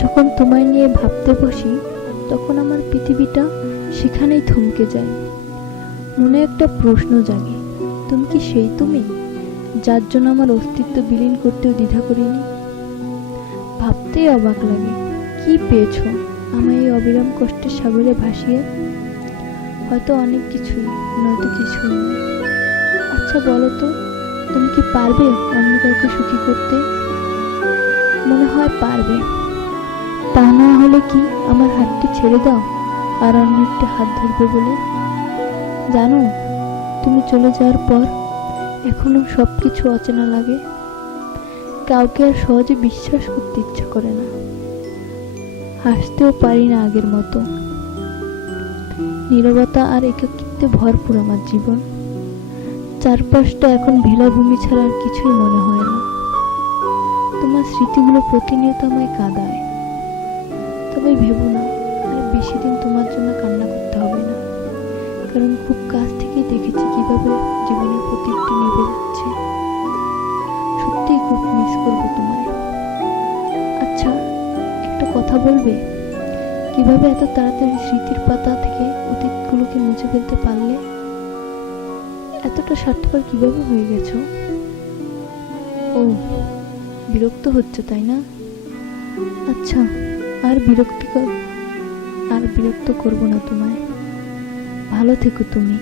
যখন তোমায় নিয়ে ভাবতে বসি তখন আমার পৃথিবীটা সেখানেই থমকে যায়। মনে একটা প্রশ্ন জাগে, তুমি কি সেই তুমি যার জন্য আমার অস্তিত্ব বিলীন করতেও দ্বিধা করিনি? ভাবতেই অবাক লাগে, কি পেয়েছো আমায় এই অবিরাম কষ্টের সাগরে ভাসিয়ে? হয়তো অনেক কিছুই, নয়তো কিছুই না। আচ্ছা বলো তো, তুমি কি পারবে অন্য কাউকে সুখী করতে? মনে হয় পারবে। তা না হলে কি আমার হাতটি ছেড়ে দাও আর অন্য একটি হাত ধরবে বলে? জানো, তুমি চলে যাওয়ার পর এখনো সবকিছু অচেনা লাগে। কাউকে আর সহজে বিশ্বাস করতে ইচ্ছা করে না। হাসতেও পারি না আগের মতো। নীরবতা আর একাকিত্বে ভরপুর আমার জীবন। চারপাশটা এখন ভেলাভূমি ছাড়া আর কিছুই মনে হয় না। তোমার স্মৃতিগুলো প্রতিনিয়ত আমায় কাঁদায়। তবে ভেবো না, আর বেশি দিন তোমার জন্য কান্না করতে হবে না। কারণ খুব কাছ থেকেই দেখেছি কিভাবে জীবনের প্রতীকটি নিভে যাচ্ছে। সত্যিই খুব মিস করবো তোমায়। আচ্ছা, একটা কথা বলবে, কিভাবে এত তাড়াতাড়ি স্মৃতির পাতা থেকে অতীতগুলোকে মুছে ফেলতে পারলে? এতটা স্বার্থপর কিভাবে হয়ে গেছো? ও, বিরক্ত হচ্ছে তাই না? আচ্ছা, আর বিরক্ত করবো না তোমায়। ভালো থেকো তুমি।